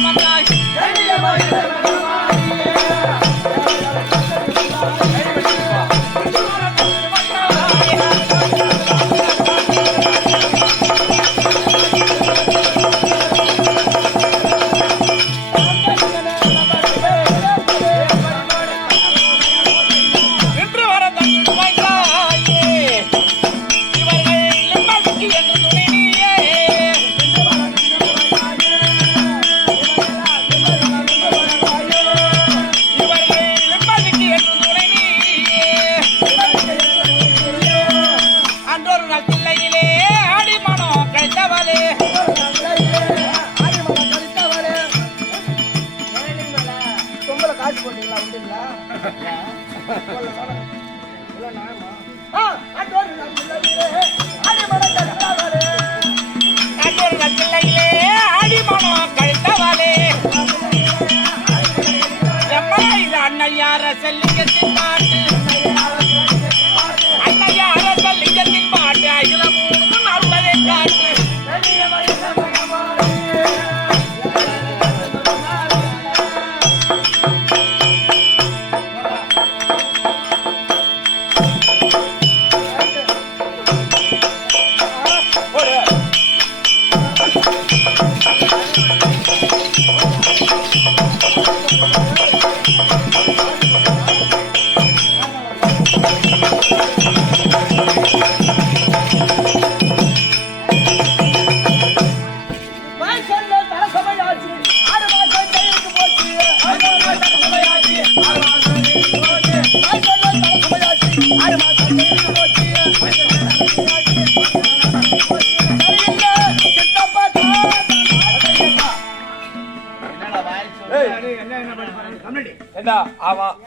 மலையனூர்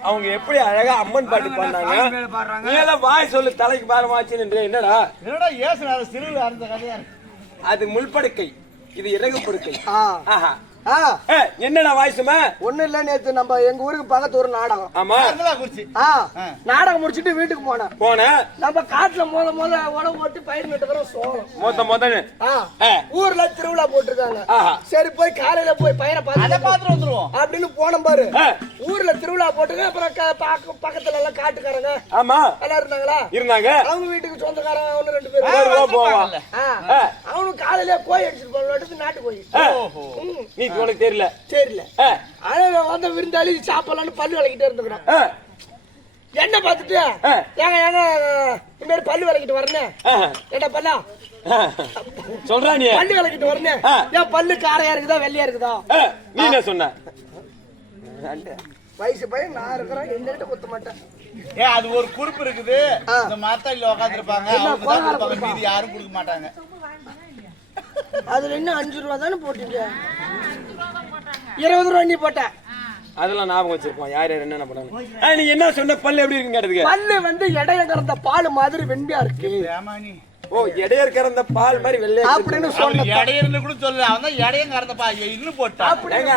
அவங்க எப்படி அழகா அம்மன் பாட்டு பாடினாங்க நீ எல்லாம் வாய் சொல்லு தலைக்கு பாரமாச்சுன்னு என்னடா? என்னடா ஏசுனார கதையா இருக்கு. அது முள்படுக்கை. இது இறகு படுக்கை என்னடா வாய்ஸுமா ஒண்ணு இல்ல நேத்து நம்ம எங்க ஊருக்கு பக்கத்து ஒரு நாடகம். ஆமா. நாடகம் முடிச்சிட்டு வீட்டுக்கு போனேன். போன? நம்ம காட்டுல முத முத உடம்பு போட்டு பயிர் நட்டுக்கிறோம் சோளம். மொத்த ஆ. ஊர்ல திருவிழா போட்டிருக்காங்க. ஆஹா. சரி போய் காலையில போய் பயிரை பார்த்து வந்துருவோம். அப்படின்னு போனோம் பாரு. ஊர்ல திருவிழா போட்டுங்க அப்புறம் பாக்க- பக்கத்துல எல்லாம் காட்டுக்காரங்க. ஆமா. எல்லாம் இருந்தாங்களா? இருந்தாங்க. அவங்க வீட்டுக்கு சொந்தக்காரங்க ஒண்ணு ரெண்டு பேர். வருவா போவான் ஆ. ஆ. அவனுக்கு காலையில கோழி அடிச்சிட்டு போன நாட்டு கோழி. நீ உனக்கு தெரியல. ஆ. ஆனா வந்த விருந்தாளி சாப்பிடலாம்னு பல்லு விளக்கிட்டே இருந்துக்கிறான். என்ன பார்த்துட்டு. ஏங்க ஏங்க இந்த மாதிரி பல்லு விளக்கிட்டு வரேன்னு. ஆ. ஏட்டா பல்லா. சொல்றா நீ. பல்லு விளக்கிட்டு வரேன்னு. ஆ. ஏன் பல்லு காரையா இருக்குதா வெள்ளையா இருக்குதா? நீ என்ன சொன்ன? வயசு பையன் நான் இருக்கிறேன் எங்ககிட்ட குத்த மாட்டேன். ஏ அது ஒரு குறிப்பு இருக்குது. இந்த மரத்தடியில உட்காந்துருப்பாங்க அவங்க யாரும் கொடுக்க மாட்டாங்க. அதுல இன்னும் அஞ்சு ரூபா தானே போட்டீங்க? இருபது ரூபா நீ போட்ட. அதெல்லாம் ஞாபகம் வச்சிருப்போம். யார் யார் என்னென்ன பண்ணாங்க ஆ, நீ என்ன சொன்ன? பல்லு எப்படி இருக்குன்னு கேட்டதுக்கு. பல்லு வந்து இடையில கறந்த பால் மாதிரி வெண்மையா இருக்கு. ஓ இடையே இருக்கிற அந்த பால் மாதிரி வெள்ளையா அப்படின்னு சொன்ன இடையிருந்து கூட சொல்லல. அவன் தான் இடையும் கறந்தப்பா இன்னும் போட்டான் அப்படி ஏங்க,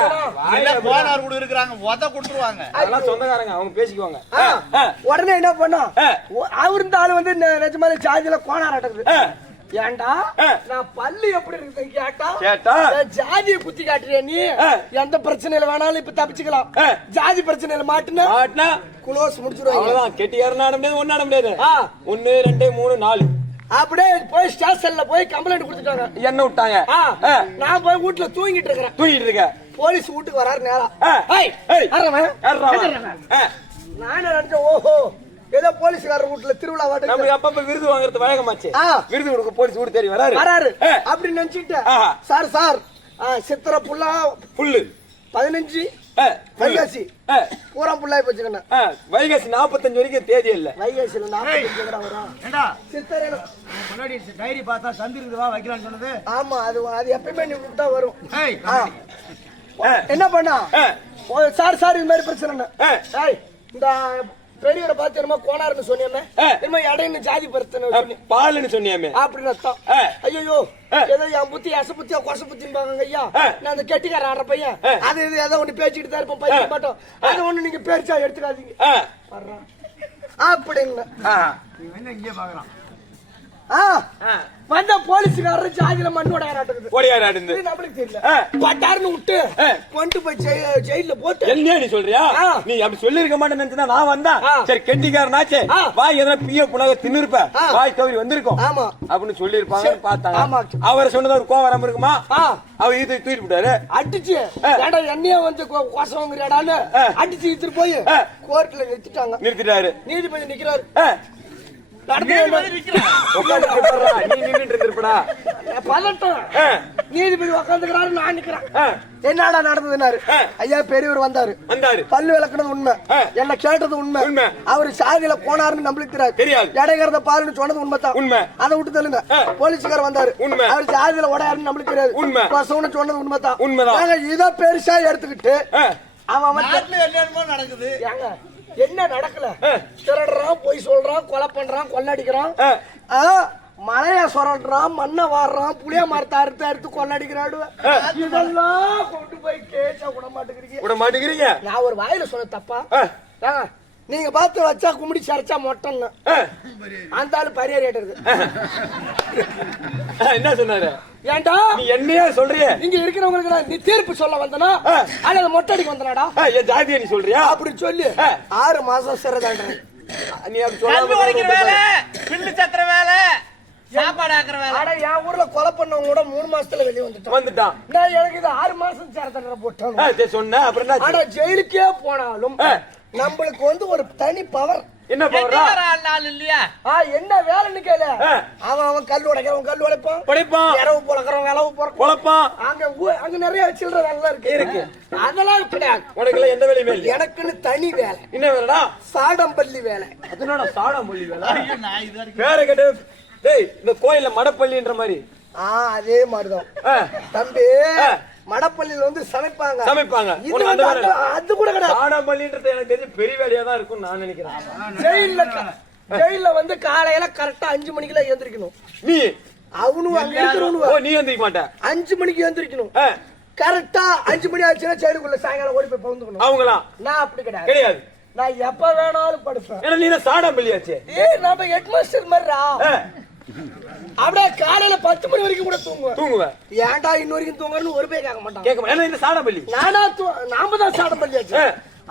இல்ல போனார் கூட இருக்கிறாங்க. உத கொடுத்துருவாங்க. அதெல்லாம் சொந்தக்காரங்க. அவங்க பேசிக்குவாங்க. உடனே என்ன பண்ணோம். அவர் இந்த ஆளு வந்து நிஜமாலே ஜாதியில கோணாராட்டது ஆ. ஏன்டா ஆ. நான் பல்லு எப்படி இருக்குது கேட்டா? கேட்டா? ஜாதியை குத்தி காட்டுறிய நீ. எந்த பிரச்சனையில வேணாலும் இப்ப தப்பிச்சுக்கலாம். ஜாதி பிரச்சனையில மாட்டுனா? மாட்டினா? குளோஸ் முடிச்சிருவாங்க. அவ்வளவுதான். கெட்டி யாரும் ஆட முடியாது ஒன்னு ஆட முடியாது. ஒன்னு ரெண்டு மூணு நாலு. அப்படியே போய் ஸ்டேஷன்ல போய் கம்ப்ளைண்ட் கொடுத்துட்டாங்க. என்ன விட்டாங்க? நான் போய் வீட்டுல தூங்கிட்டு இருக்கிறேன். தூங்கிட்டு இருக்க. போலீஸ் வீட்டுக்கு வராரு நேரா. ஆ. ஏய், ஏய். யாரவன்? யார்றா அவன்? எதிர்றவன். ஆ, நானே நினைச்சேன் ஓஹோ. ஏதோ போலீஸ்காரர் வீட்டுல திருவிழா வாட்டு நம்மளுக்கு அப்பப்ப விருது வாங்குறது வழக்கமாச்சு. விருது கொடுக்க போலீஸ் வீடு தேடி வராரு. வராரு. ஆ, அப்படி நினைச்சிட்டு. சார் சார் சித்திரை புல்லா புல்லு. பதினஞ்சு. வைகாசி. பூரா புல்லாய் போச்சுக்கண்ணா வைகாசி நாற்பத்தஞ்சு வரைக்கும் தேதி இல்ல. வைகாசியில நாற்பத்தஞ்சு வரும். சித்திரையில முன்னாடி டைரி பார்த்தா சந்து இருக்குதுவா வைக்கலாம்னு சொன்னது. ஆமா அது அது எப்பயுமே நீ விட்டா வரும். என்ன பண்ணா? சார் சார் இது மாதிரி பிரச்சனை இந்த பெரியவரை பார்த்து என்னமோ கோனாருன்னு சொன்னியமே. என்னமோ இடையின்னு ஜாதி பிரச்சனை ஆ, சொன்னி பாலுன்னு சொன்னியாமே அப்படின்னு அர்த்தம். ஐயோ. ஏதோ என் புத்தி அச புத்தியா கொச புத்தின்னு ஐயா. ஆ. நான் அந்த கெட்டிக்கார ஆடுற பையன். அது இது ஏதோ ஒண்ணு பேசிக்கிட்டு தான் இருப்போம் பையன் மாட்டோம் அது ஒண்ணு நீங்க பேரிச்சா எடுத்துக்காதீங்க. வந்து இங்கே ஆ. வந்த போலீஸ்காரர் ஜாதியில மண்ணோட ஆராட்டுறது ஓடியாரு அடுந்து இது நம்மளுக்கு தெரியல. பட்டாருன்னு விட்டு. கொண்டு போய் ஜெய- ஜெயில்ல போட்டு என்னையா நீ சொல்றியா. நீ அப்படி சொல்லிருக்க மாட்டேன்னு நினைச்சுதான் நான் வந்தேன் ஆ. சரி கெட்டிக்காரனாச்சே ஆ. வாய் எதனா பிய புனக தின்னுருப்ப. வாய் தவறி வந்திருக்கும் ஆமா. அப்படின்னு சொல்லிருப்பாங்கன்னு சரி. பார்த்தாங்க ஆமா. அவர் சொன்னது ஒரு கோவம் வராம இருக்குமா. அவர் இது தூக்கிட்டு விட்டாரு அடிச்சு. ஏடா என்னைய வந்து கொ- கொசவங்கிறடான்னு ஆ. அடிச்சு இழுத்துட்டு போய். கோர்ட்ல நிறுத்திட்டாங்க நிறுத்திட்டாரு நீதிபதி நிக்கிறாரு நீதிபதி உட்காந்துக்கிறாரு நான் நிக்கிறேன். என்னடா நடந்ததுன்னாரு ஆ. ஐயா பெரியவர் வந்தாரு வந்தாரு பல்லு விளக்குனது உண்மை. என்ன கேட்டது உண்மை உண்மை. அவரு சாதியில போனாருன்னு நம்மளுக்கு தெரியாது. இடைக்கிறத பாருன்னு சொன்னது உண்மைதான் உண்மை. அதை விட்டு தள்ளுங்க. போலீஸ்கார வந்தாரு உண்மை. அவர் சாதியில உடையாருன்னு நம்மளுக்கு தெரியாது உண்மை. பசவனு சொன்னது உண்மைதான் உண்மைதான். நாங்க இதை பெருசா எடுத்துக்கிட்டு. அவன் அவன் நாட்டுல என்னென்னமோ நடக்குது என்ன நடக்கல. திருடுறான் பொய் சொல்றான் கொலை பண்றான் கொள்ளடிக்கிறான். மலைய சுரண்டுறான் மண்ணை வாடுறான் புளிய மரத்தை அறுத்து அறுத்து கொள்ளடிக்கிறாடு இதெல்லாம் கொண்டு போய் கேச்சா விட மாட்டேங்கிறீங்க. விட மாட்டேங்கிறீங்க. நான் ஒரு வாயில சொன்ன தப்பா? நீங்க பார்த்து வச்சா கும்பிடி சரிச்சா மொட்டன்னு. அந்த ஆளு பரியர் ஏட்டுறது ஆ, என்ன சொன்னாரு? ஏன்டா நீ என்னையா சொல்றிய. இங்க இருக்கிறவங்களுக்கு நான் நீ தீர்ப்பு சொல்ல வந்தனா. அல்லது மொட்டை அடிக்க வந்தனாடா? என் ஜாதியை நீ சொல்றியா? அப்படி சொல்லி. ஆறு மாசம் சிறை தண்டனை நீ அப்படி சொல்லாம வேலை பில்லு சத்துற வேலை ஊர்ல கொலை பண்ணவங்க கூட மூணு மாசத்துல வெளியே வந்துட்டான். வந்துட்டான். நான் எனக்கு இது ஆறு மாசம் சிறை தண்டனை போட்டாங்க ஆ, சரி சொன்ன அப்புறம் ஆனா ஜெயிலுக்கே போனாலும். நம்மளுக்கு வந்து ஒரு தனி பவர் என்ன நாள் இல்லையா? ஆ என்ன வேலைன்னு கேளு. அவன் அவன் கல் உடைக்கிறவன் கல் உடைப்பான். படைப்பான். இரவு பொழக்கிறவன் விளவு பொறக்கும் குழப்பான் அங்க ஊ- அங்க நிறைய சில்லற வேலை இருக்கு. இருக்கு. அதெல்லாம் கிடையாது உனக்கு எந்த வேலையுமே இல்லையா? எனக்குன்னு தனி வேலை. என்ன வேலைடா? சாடம்பள்ளி வேலை. அதனோட சாடம் மொழி வேலை பேரை கேட்டு டேய் இந்த கோயில்ல மடப்பள்ளின்ற மாதிரி. ஆ அதே மாதிரிதான். தம்பி. மடப்பள்ளியில வந்து சமைப்பாங்க. சமைப்பாங்க. அது கூட கிடையாது. சாடம் பள்ளின்றது எனக்கு தெரிஞ்சு பெரிய வேலையா தான் இருக்கும்னு நான் நினைக்கிறேன். ஜெயில்ல வந்து காலையில கரெக்டா அஞ்சு மணிக்குள்ள எழுந்திருக்கணும். நீ? அவனும் அங்க ஓ இருக்கிறவனு நீ எந்திரிக்க மாட்ட? அஞ்சு மணிக்கு எழுந்திருக்கணும். கரெக்டா அஞ்சு மணி ஆச்சுன்னா ஜெயிலுக்குள்ள சாயங்காலம் ஓடி போய் பகுந்துக்கணும் அவங்களாம் நான் அப்படி கிடையாது. கிடையாது. நான் எப்ப வேணாலும் படுப்பேன். ஏன்னா நீ சாடம் பள்ளியாச்சே ஏய் நம்ம ஹெட் மாஸ்டர் மாதிரிடா அப்படியே காலையில பத்து மணி வரைக்கும் கூட தூங்குவேன். தூங்குவேன். ஏன்டா இன்ன வரைக்கும் தூங்கணும்னு ஒரு பேர் கேட்க மாட்டான். கேட்க மாட்டேன். இந்த சாடம் பள்ளி நானா நாம தான் சாடம் பண்ணியாச்சு ஆ.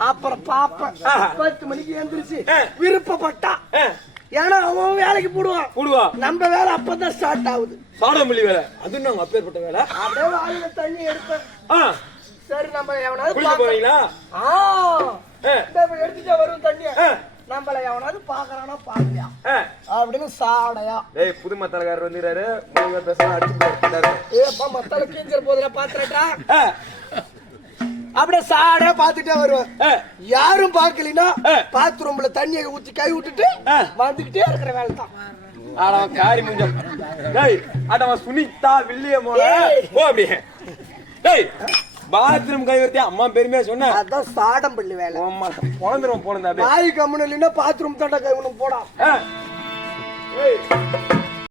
அப்புறம் பாப்பேன். பத்து மணிக்கு எழுந்திருச்சு ஆ. விருப்பப்பட்டா ஏன்னா அவன் வேலைக்கு போடுவான். போடுவா. நம்ம வேலை அப்பதான் ஸ்டார்ட் ஆகுது. சாடம் பள்ளி வேலை. அது நாங்க அப்பேற்பட்ட வேலை. அப்படியே வாயில தண்ணி எடுப்பேன். சரி நம்ம எவனாவது குளிக்க போவீங்களா? எடுத்துட்டே வரும் தண்ணிய. நம்மள எவனாவது பாக்குறானா பாக்கலையா. அப்படின்னு சாடையா. டேய் புது மத்தலக்காரர் வந்துறாரு மூணு பேசலாம் அடிச்சு ஏப்பா மத்தால கீஞ்சல் போதுல பாத்துறட்டா அப்படியே சாடையா பாத்துட்டே வருவேன். யாரும் பாக்கலினா. பாத்ரூம்ல தண்ணியை ஊத்தி கை விட்டுட்டு. வந்துகிட்டே இருக்கிற வேலை தான் ஆனா காரி முஞ்சம் டேய் அடவன் சுனிதா வில்லியமோல ஏய். போ அப்படியே. டேய் பாத்ரூம் கை வைத்தியா அம்மா பெருமையா சொன்ன. அதான் சாடம் பள்ளி வேலை. அம்மா பிறந்துரும் போனது நாய் கம்முன்னு இல்லைன்னா பாத்ரூம் தாண்டா கை ஒண்ணு போடா. ஏய்.